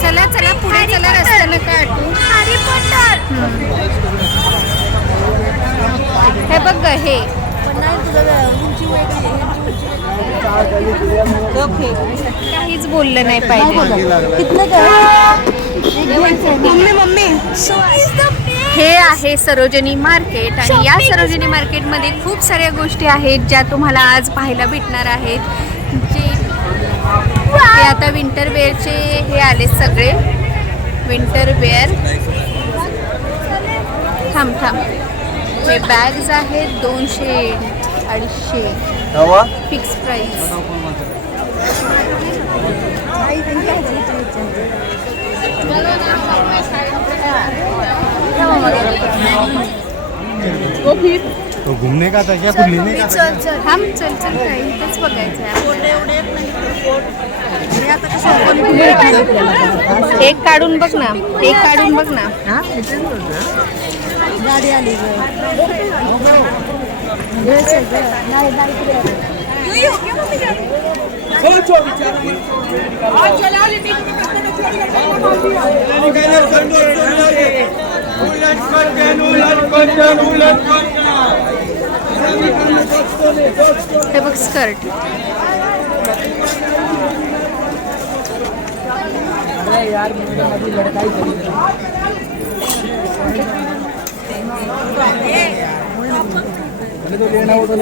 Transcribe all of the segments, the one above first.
चला चला पुढे चला, रस्त्याला काढू. हे बघ हे काहीच बोललं नाही पाहिजे. मम्मी हे आहे सरोजिनी मार्केट आणि या सरोजिनी मार्केटमध्ये खूप साऱ्या गोष्टी आहेत ज्या तुम्हाला आज पाहायला भेटणार आहेत. जे हे आता विंटर वेअरचे हे आले सगळे विंटर वेअर. थांब हे बॅग्स आहेत 200-250 फिक्स प्राइस. तो घूमने का था क्या, कुछ लेने का था? चल काही तेच बघायचं आहे. एक काढून बघ ना, एक काढून बघ ना. गाडी आली हे बघ स्कर्ट.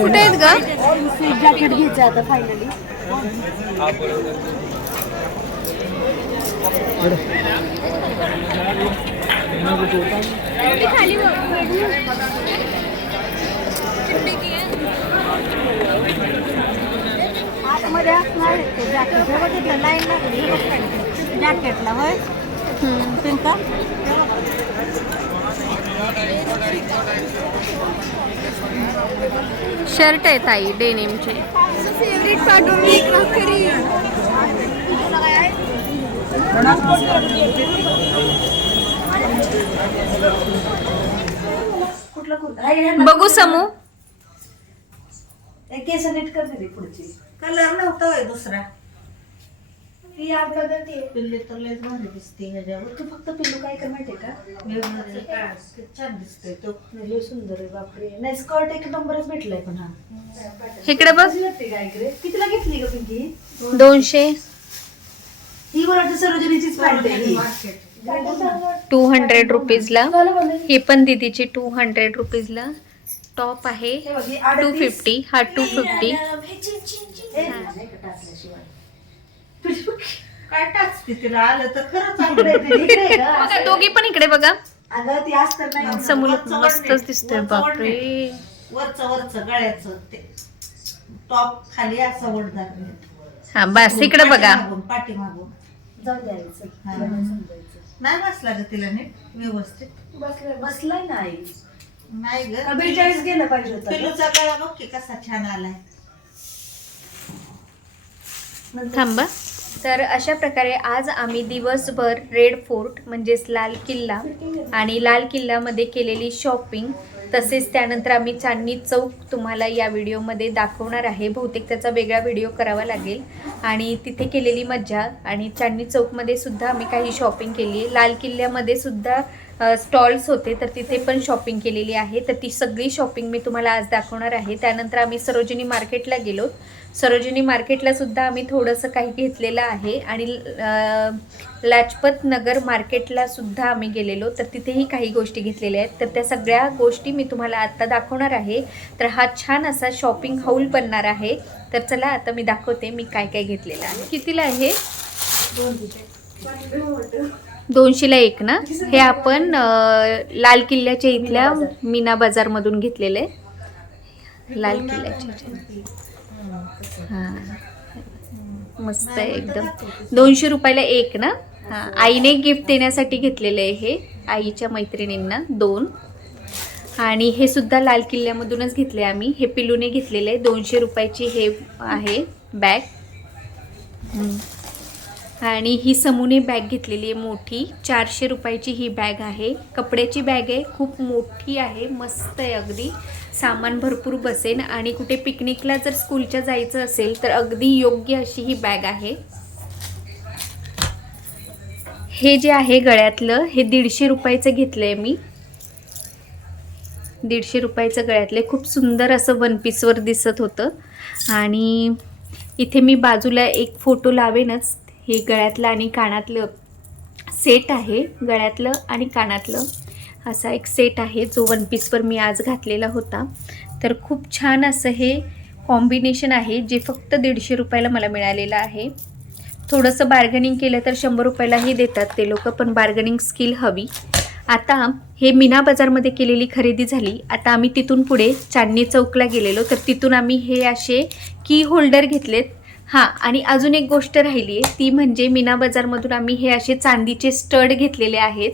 कुठे आहेत ग? जॅकेट घ्यायचं आता फायनली. आतमध्ये असणार जॅकेट बघितलं लाईन लागली जॅकेटला. होय का शर्ट आहे ताई डेनिमचे. फेवरेट पाठवून बघू समू. केस नीट करते ती पुढची. कलर नव्हता दुसरा. ती आपलं पिल्ले तर लयच भारी दिसते ह्याच्यावर. तू फक्त पिल्लू काय कर माहितीये का, छान दिसतोय तो. लय सुंदर आहे बापरे. नाही स्कर्ट एक नंबरच भेटलाय. पण हा इकडे बघ. कितीला घेतली ग पिंकी? 200. ही वरती सरोजिनीचीच पॅन्ट आहे. 200 रुपीजला. ही पण दीदीची 200 रुपीजला. टॉप आहे 250. हा 250. काय टाचते तिला आलं तर खरंच चांगलं. दोघी पण इकडे बघा. अगं ती अस्तर नाही समोर मस्तच दिसतोय बापरे. वरच गळ्याचं ते टॉप खाली असं ओढदार. हा बस इकडे बघा. पाठी मागून जाऊ द्यायचं. नाही बसला ग तिला नीट व्यवस्थित. बसलाय नाही नाही ग. 42 गेलं पाहिजे होतं. पिल्लूचा गळा बघ की कसा छान आलाय. थांबा. तर अशा प्रकारे आज आम्ही दिवसभर रेड फोर्ट म्हणजेच लाल किल्ला आणि लाल किल्ल्यामध्ये केलेली शॉपिंग, तसेच त्यानंतर आम्ही चांदणी चौक तुम्हाला या व्हिडिओमध्ये दाखवणार आहे. बहुतेक त्याचा वेगळा व्हिडिओ करावा लागेल. आणि तिथे केलेली मज्जा आणि चांदणी चौकमध्ये सुद्धा आम्ही काही शॉपिंग केली आहे. लाल किल्ल्यामध्ये सुद्धा स्टॉल्स होते तर तिथे पण शॉपिंग केलेली आहे. तर ती सगळी शॉपिंग मी तुम्हाला आज दाखवणार आहे. त्यानंतर आम्ही सरोजिनी मार्केटला गेलो. सरोजिनी मार्केटला सुद्धा आम्ही थोडंसं काही घेतलेलं आहे. आणि लाजपत नगर मार्केटला सुद्धा आम्ही गेलेलो तर तिथेही काही गोष्टी घेतलेल्या आहेत. तर त्या सगळ्या गोष्टी मी तुम्हाला आत्ता दाखवणार आहे. तर हा छान असा शॉपिंग हाऊल बनणार आहे. तर चला आता मी दाखवते मी काय काय घेतलेलं आहे. कितीला आहे? 200ला एक ना. हे आपण लाल किल्ल्याच्या इथल्या मीना बाजारमधून घेतलेलं आहे. लाल किल्ल्याच्या. हां मस्त आहे एकदम. 200 रुपयाला एक ना. हां आईने गिफ्ट देण्यासाठी घेतलेलं आहे हे. आईच्या मैत्रिणींना 2. आणि हे सुद्धा लाल किल्ल्यामधूनच घेतले आम्ही. हे पिलूने घेतलेलं आहे. 200 रुपयाची हे आहे बॅग. आणि ही समूने बॅग घेतलेली आहे मोठी. 400 रुपयाची ही बॅग आहे. कपड्याची बॅग आहे. खूप मोठी आहे. मस्त आहे अगदी. सामान भरपूर बसेन आणि कुठे पिकनिकला जर स्कूलच्या जायचं असेल तर अगदी योग्य अशी ही बॅग आहे. हे जे आहे गळ्यातलं हे 150 रुपयाचं घेतलं आहे मी. 150 रुपयाचं गळ्यातले खूप सुंदर असं वन पीसवर दिसत होतं. आणि इथे मी बाजूला एक फोटो लावेनच. हे गळ्यातलं आणि कानातलं सेट आहे. गळ्यातलं आणि कानातलं असा एक सेट आहे जो वन पीसवर मी आज घातलेला होता. तर खूप छान असं हे कॉम्बिनेशन आहे जे फक्त 150 रुपयाला मला मिळालेलं आहे. थोडंसं बार्गेनिंग केलं तर 100 रुपयालाही देतात ते लोक, पण बार्गेनिंग स्किल हवी. आता हे मीना बाजारमध्ये केलेली खरेदी झाली. आता आम्ही तिथून पुढे चांदणी चौकला गेलेलो, तर तिथून आम्ही हे असे की होल्डर घेतलेत. हां, आणि अजून एक गोष्ट राहिली आहे ती म्हणजे मीना बाजारमधून आम्ही हे असे चांदीचे स्टड घेतलेले आहेत.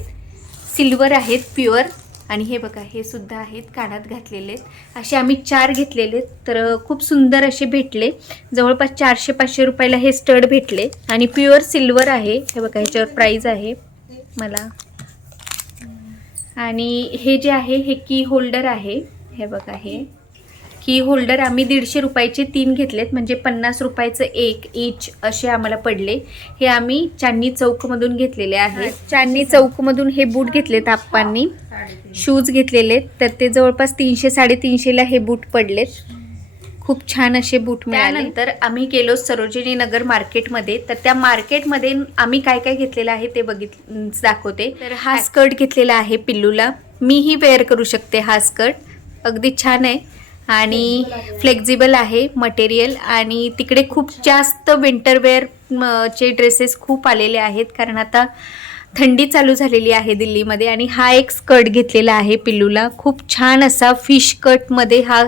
सिल्वर आहेत प्युअर. आणि हे बघा हे सुद्धा आहेत कानात घातलेले आहेत. असे आम्ही 4 घेतलेले. तर खूप सुंदर असे भेटले. जवळपास 400-500 रुपयाला हे स्टड भेटले आणि प्युअर सिल्वर आहे. हे बघा ह्याच्यावर प्राईज आहे मला. आणि हे जे आहे हे की होल्डर आहे. हे बघा हे की होल्डर आम्ही 150 रुपयाचे 3 घेतलेत, म्हणजे 50 रुपयाचं एक ईच असे आम्हाला पडले. हे आम्ही चांदणी चौकमधून घेतलेले आहेत. चांदणी चौकमधून हे बूट घेतलेत आप्पांनी, शूज घेतलेले. तर ते जवळपास 300-350ला हे बूट पडलेत. खूप छान असे बूट मिळाले. त्यानंतर आम्ही गेलो सरोजिनी नगर मार्केटमध्ये. तर त्या मार्केटमध्ये आम्ही काय काय घेतलेलं आहे ते दाखवते. तर हा स्कर्ट घेतलेला आहे पिल्लूला. मीही वेअर करू शकते हा स्कर्ट. अगदी छान आहे आणि फ्लेक्झिबल आहे मटेरियल. आणि तिकडे खूप जास्त विंटरवेअर चे ड्रेसेस खूप आलेले आहेत, कारण आता थंडी चालू झालेली आहे दिल्लीमध्ये. आणि हा एक स्कर्ट घेतलेला आहे पिल्लूला. खूप छान असा फिश कटमध्ये हा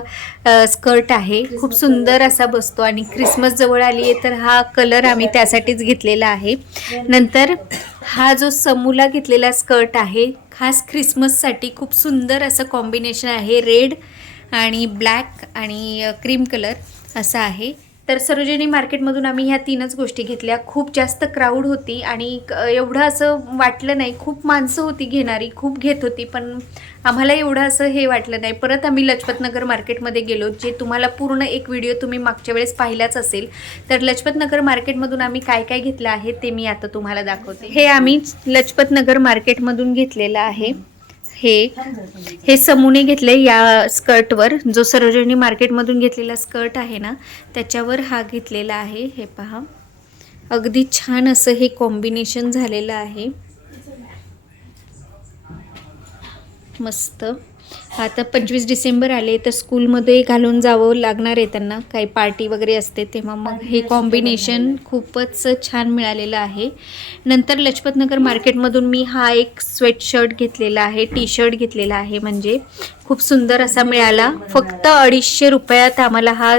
स्कर्ट आहे. खूप सुंदर असा बसतो आणि क्रिसमस जवळ आली आहे तर हा कलर आम्ही त्यासाठीच घेतलेला आहे. नंतर हा जो समूला घेतलेला स्कर्ट आहे खास क्रिसमससाठी खूप सुंदर असं कॉम्बिनेशन आहे. रेड आणि ब्लॅक आणि क्रीम कलर असा आहे. तर सरोजिनी मार्केटमधून आम्ही ह्या 3च गोष्टी घेतल्या. खूप जास्त क्राऊड होती आणि एवढं असं वाटलं नाही. खूप माणसं होती घेणारी, खूप घेत होती, पण आम्हाला एवढं असं हे वाटलं नाही. परत आम्ही लजपतनगर मार्केटमध्ये गेलो, जे तुम्हाला पूर्ण एक व्हिडिओ तुम्ही मागच्या वेळेस पाहिलाच असेल. तर लजपतनगर मार्केटमधून आम्ही काय काय घेतलं आहे ते मी आता तुम्हाला दाखवते. हे आम्ही लजपतनगर मार्केटमधून घेतलेलं आहे. हे समूने घेतले या स्कर्टवर. जो सरोजिनी मार्केटमधून घेतलेला स्कर्ट आहे ना त्याच्यावर हा घेतलेला आहे. हे पहा अगदी छान असं हे कॉम्बिनेशन झालेलं आहे. मस्त. आता 25 डिसेंबर आले तर स्कूलमध्ये घालून जावं लागणार आहे त्यांना, काही पार्टी वगैरे असते तेव्हा. मग हे कॉम्बिनेशन खूपच छान मिळालेलं आहे. नंतर लजपतनगर मार्केटमधून मी हा एक स्वेटशर्ट घेतलेला आहे, टी शर्ट घेतलेला आहे. म्हणजे खूप सुंदर असा मिळाला. फक्त 250 रुपयात आम्हाला हा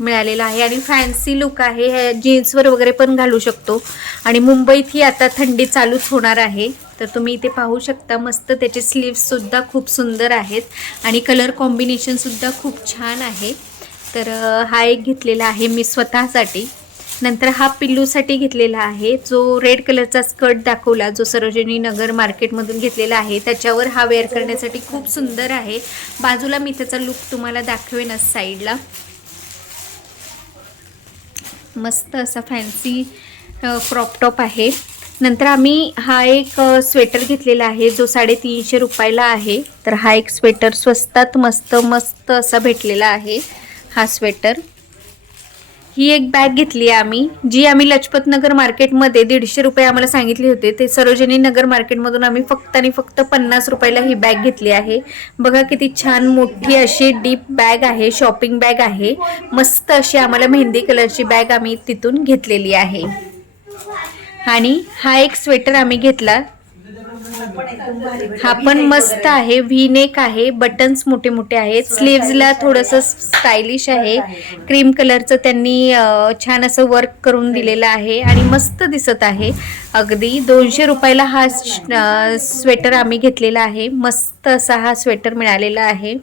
मिळालेला आहे आणि फॅन्सी लुक आहे. हे जीन्सवर वगैरे पण घालू शकतो. आणि मुंबईत ही आता थंडी चालूच होणार आहे, तर तुम्ही इथे पाहू शकता. मस्त त्याचे स्लीव्ससुद्धा खूप सुंदर आहेत आणि कलर कॉम्बिनेशनसुद्धा खूप छान आहे. तर हा एक घेतलेला आहे मी स्वतःसाठी. नंतर हा पिल्लूसाठी घेतलेला आहे. जो रेड कलरचा स्कर्ट दाखवला जो सरोजिनी नगर मार्केटमधून घेतलेला आहे त्याच्यावर हा वेअर करण्यासाठी खूप सुंदर आहे. बाजूला मी त्याचा लुक तुम्हाला दाखवेनच साईडला. मस्त असा फॅन्सी क्रॉप टॉप आहे. नंतर आम्ही हा एक स्वेटर घेतलेला आहे जो 350 रुपयाला आहे. तर हा एक स्वेटर स्वस्तात मस्त असा भेटलेला आहे हा स्वेटर. ही एक बॅग घेतली आहे आम्ही, जी आम्ही लजपतनगर मार्केटमध्ये 150 रुपये आम्हाला सांगितले होते, ते सरोजिनी नगर मार्केटमधून आम्ही फक्त आणि फक्त 50 रुपयाला ही बॅग घेतली आहे. बघा किती छान मोठी अशी डीप बॅग आहे, शॉपिंग बॅग आहे. मस्त अशी आम्हाला मेहंदी कलरची बॅग आम्ही तिथून घेतलेली आहे. आणि हा एक स्वेटर आम्ही घेतला. हा पण मस्त आहे. व्ही नेक आहे, बटन्स मोठे मोठे आहेत. स्लीव्सला थोडंसं स्टायलिश आहे. क्रीम कलरचं त्यांनी छान असं वर्क करून दिलेलं आहे आणि मस्त दिसत आहे. अगदी 200 रुपयाला हा स्वेटर आम्ही घेतलेला आहे. मस्त असा हा स्वेटर मिळालेला आहे.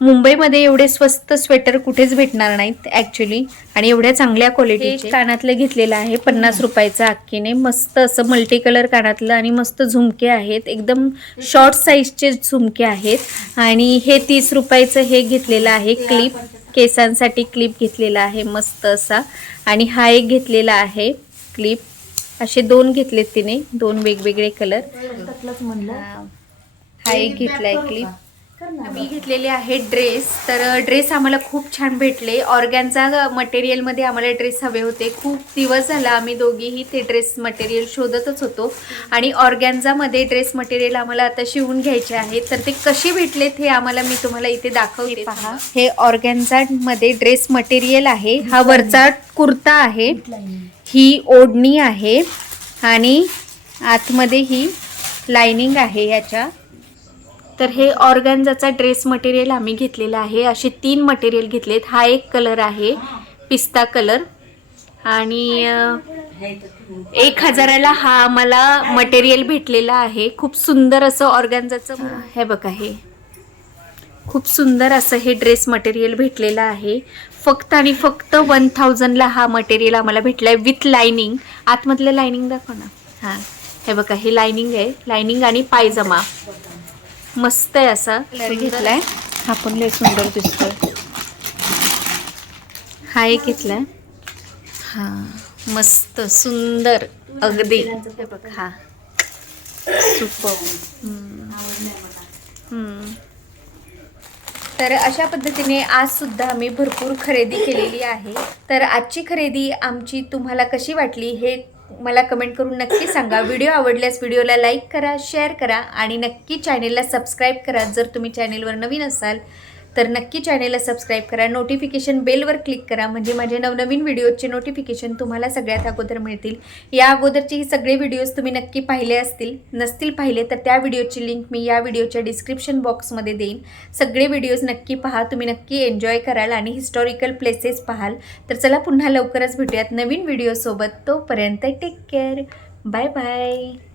मुंबईमध्ये एवढे स्वस्त स्वेटर कुठेच भेटणार नाहीत ॲक्च्युली, आणि एवढ्या चांगल्या क्वालिटीचे. कानातलं घेतलेलं आहे 50 रुपयाचं अख्खीने. मस्त असं मल्टी कलर कानातलं आणि मस्त झुमके आहेत, एकदम शॉर्ट साईजचे झुमके आहेत. आणि हे 30 रुपयाचं हे घेतलेलं आहे क्लिप, केसांसाठी क्लिप घेतलेला आहे मस्त असा. आणि हा एक घेतलेला आहे क्लिप. असे 2 घेतलेत तिने, 2 वेगवेगळे कलर. म्हणलं हा एक घेतलाय क्लिप. मी घेतलेले आहे ड्रेस. तर ड्रेस आम्हाला खूप छान भेटले. ऑर्गॅन्झा मटेरियलमध्ये आम्हाला ड्रेस हवे होते. खूप दिवस झाला आम्ही दोघीही ते ड्रेस मटेरियल शोधतच होतो आणि ऑर्गॅन्झामध्ये ड्रेस मटेरियल आम्हाला आता शिवून घ्यायचे आहे. तर ते कसे भेटलेत हे आम्हाला मी तुम्हाला इथे दाखवते. पहा, हे ऑर्गॅन्झामध्ये ड्रेस मटेरियल आहे. हा वरचा कुर्ता आहे, ही ओढणी आहे आणि आतमध्ये ही लायनिंग आहे याच्या. तर हे ऑर्गॅन्झाचा ड्रेस मटेरियल आम्ही घेतलेला आहे. असे 3 मटेरियल घेतलेत. हा एक कलर आहे पिस्ता कलर आणि 1000ला हा आम्हाला मटेरियल भेटलेला आहे. खूप सुंदर असं ऑर्गॅन्झाचं, हे बघा, हे खूप सुंदर असं हे ड्रेस मटेरियल भेटलेलं आहे. फक्त आणि फक्त 1000ला हा मटेरियल आम्हाला भेटला आहे विथ लायनिंग. आतमधलं लायनिंग दाखव ना. हां, हे बघा, हे लायनिंग आहे. लायनिंग आणि पायजमा मस्त आहे असा कलर घेतलाय. हा पण लय सुंदर दिसतोय. हा एक घेतलाय. हा मस्त सुंदर अगदी. हे बघ, हा सुपर. तर अशा पद्धतीने आज सुद्धा आम्ही भरपूर खरेदी केलेली आहे. तर आजची खरेदी आमची तुम्हाला कशी वाटली हे मला कमेंट करून नक्की सांगा. व्हिडिओ आवडल्यास व्हिडिओला लाईक करा, शेअर करा आणि नक्की चॅनेलला सबस्क्राईब करा. जर तुम्ही चॅनेलवर नवीन असाल तर नक्की चॅनेलला सबस्क्राईब करा. नोटिफिकेशन बेलवर क्लिक करा म्हणजे माझे नवनवीन व्हिडिओचे नोटिफिकेशन तुम्हाला सगळ्यात अगोदर मिळतील. या अगोदरचे ही सगळे व्हिडिओज तुम्ही नक्की पाहिले असतील. नसतील पाहिले तर त्या व्हिडिओची लिंक मी या व्हिडिओच्या डिस्क्रिप्शन बॉक्समध्ये देईन. सगळे व्हिडिओज नक्की पहा. तुम्ही नक्की एन्जॉय कराल आणि हिस्टॉरिकल प्लेसेस पाहाल. तर चला पुन्हा लवकरच भेटूयात नवीन व्हिडिओसोबत. तोपर्यंत टेक केअर. Bye bye.